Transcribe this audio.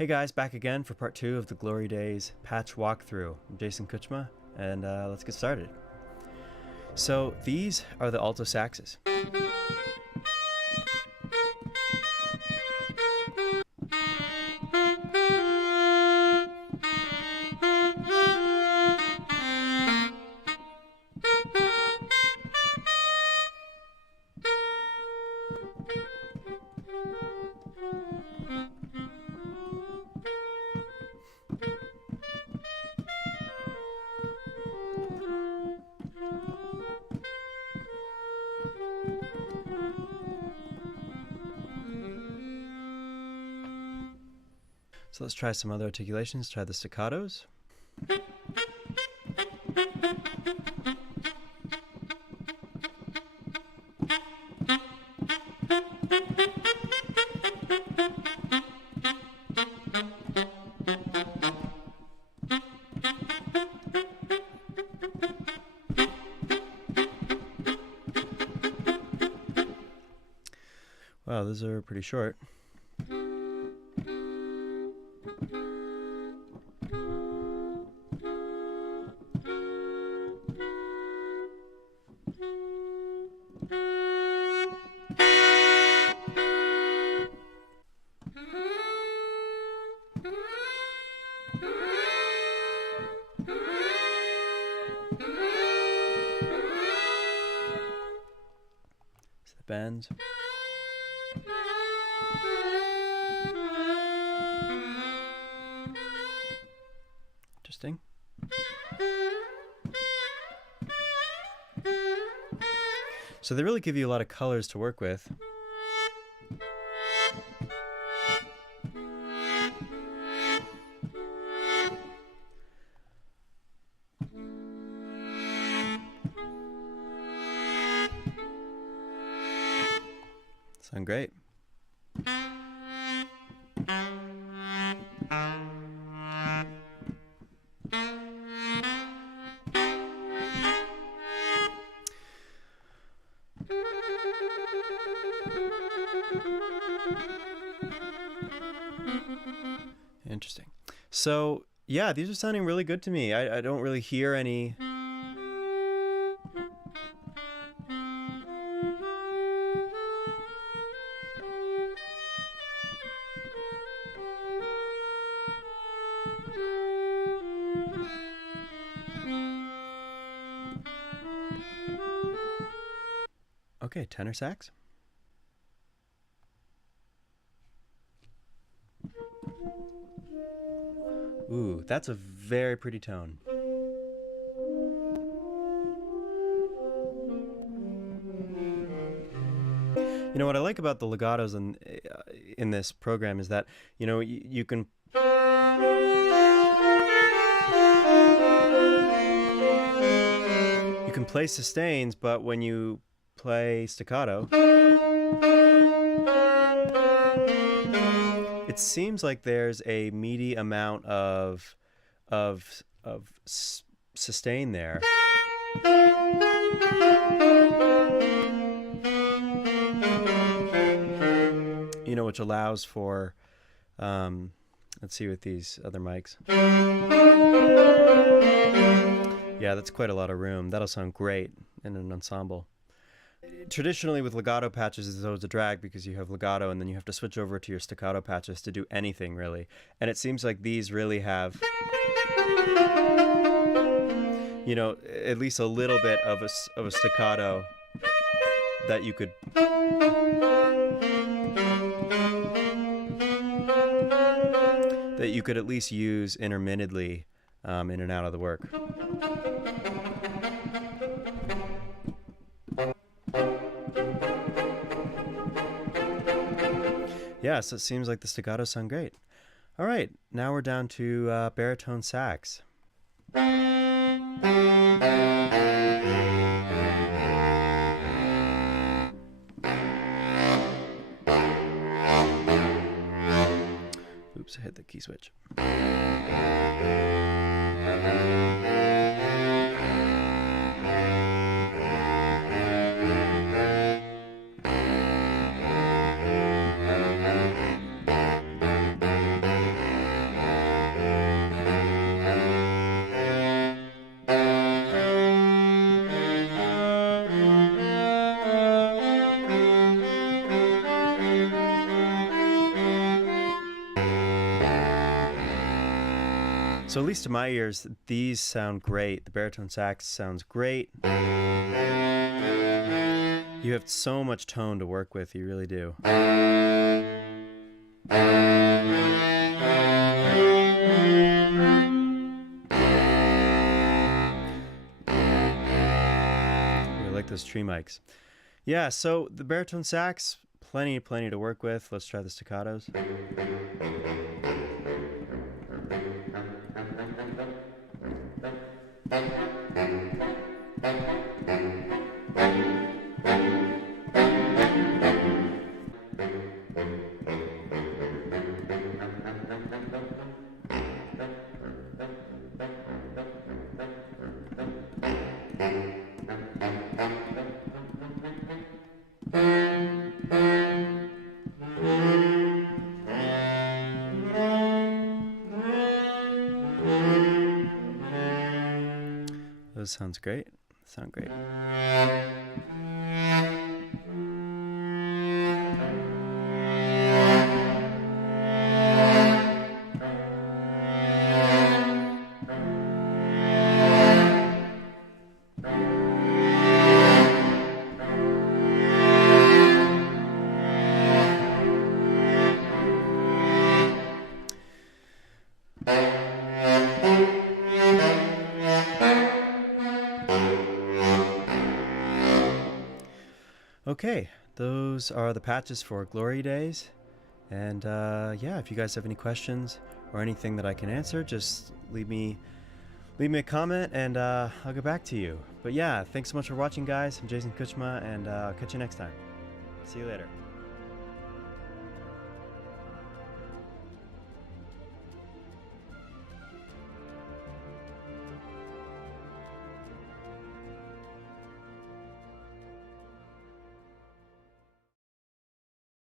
Hey guys, back again for part 2 of the Glory Days patch walkthrough. I'm Jason Kuchma, and let's get started. So these are the alto saxes. So let's try some other articulations. Try the staccatos. Wow, those are pretty short. Bends. Interesting. So they really give you a lot of colors to work with. Sound great. Interesting. So yeah, these are sounding really good to me. I don't really hear any Okay, tenor sax. Ooh, that's a very pretty tone. You know what I like about the legatos in this program is that, you know, you can play sustains, but when you play staccato, it seems like there's a meaty amount of sustain there. You know, which allows for, let's see with these other mics. Yeah, that's quite a lot of room. That'll sound great in an ensemble. Traditionally with legato patches, it's always a drag because you have legato and then you have to switch over to your staccato patches to do anything really. And it seems like these really have, you know, at least a little bit of a staccato that you could at least use intermittently in and out of the work. Yeah, so it seems like the staccatos sound great. All right, now we're down to baritone sax. Oops, I hit the key switch. So at least to my ears, these sound great. The baritone sax sounds great. You have so much tone to work with, you really do. I like those tree mics. Yeah, so the baritone sax, plenty to work with. Let's try the staccatos. Those sounds great. Sound great. Okay, those are the patches for Glory Days. And yeah, if you guys have any questions or anything that I can answer, just leave me a comment and I'll get back to you. But yeah, thanks so much for watching, guys. I'm Jason Kuchma, and I'll catch you next time. See you later.